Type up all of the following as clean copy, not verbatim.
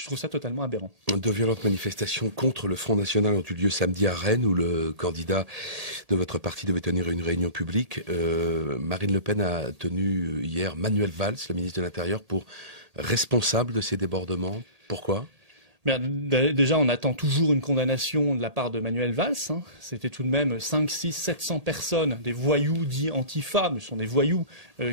Je trouve ça totalement aberrant. De violentes manifestations contre le Front National ont eu lieu samedi à Rennes, où le candidat de votre parti devait tenir une réunion publique. Marine Le Pen a tenu hier Manuel Valls, le ministre de l'Intérieur, pour responsable de ces débordements. Pourquoi ? Bien, déjà, on attend toujours une condamnation de la part de Manuel Valls. C'était tout de même 5, 6, 700 personnes, des voyous dits antifa, mais ce sont des voyous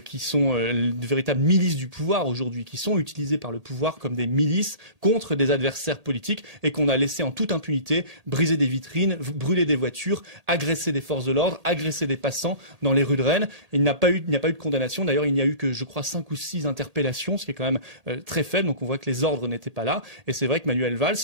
qui sont de véritables milices du pouvoir aujourd'hui, qui sont utilisés par le pouvoir comme des milices contre des adversaires politiques et qu'on a laissé en toute impunité briser des vitrines, brûler des voitures, agresser des forces de l'ordre, agresser des passants dans les rues de Rennes. Il n'y a pas eu de condamnation. D'ailleurs, il n'y a eu que, je crois, 5 ou 6 interpellations, ce qui est quand même très faible. Donc on voit que les ordres n'étaient pas là. Et c'est vrai que Manuel Valls,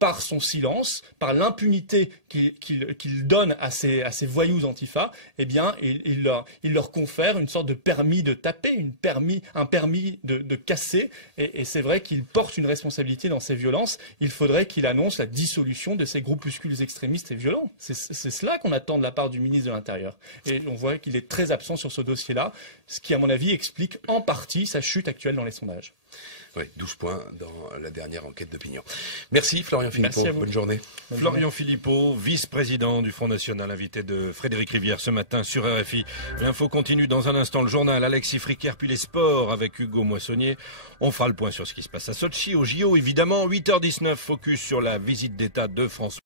par son silence, par l'impunité qu'il donne à ces voyous antifa, eh bien, il leur confère une sorte de permis de taper, un permis de casser. Et c'est vrai qu'il porte une responsabilité dans ces violences. Il faudrait qu'il annonce la dissolution de ces groupuscules extrémistes et violents. C'est cela qu'on attend de la part du ministre de l'Intérieur. Et on voit qu'il est très absent sur ce dossier-là, ce qui, à mon avis, explique en partie sa chute actuelle dans les sondages. Oui, 12 points dans la dernière enquête d'opinion. Merci Florian Philippot, bonne journée. Florian Philippot, vice-président du Front National, invité de Frédéric Rivière ce matin sur RFI. L'info continue dans un instant, le journal Alexis Fricker, puis les sports avec Hugo Moissonnier. On fera le point sur ce qui se passe à Sotchi, au JO évidemment. 8h19, focus sur la visite d'État de France.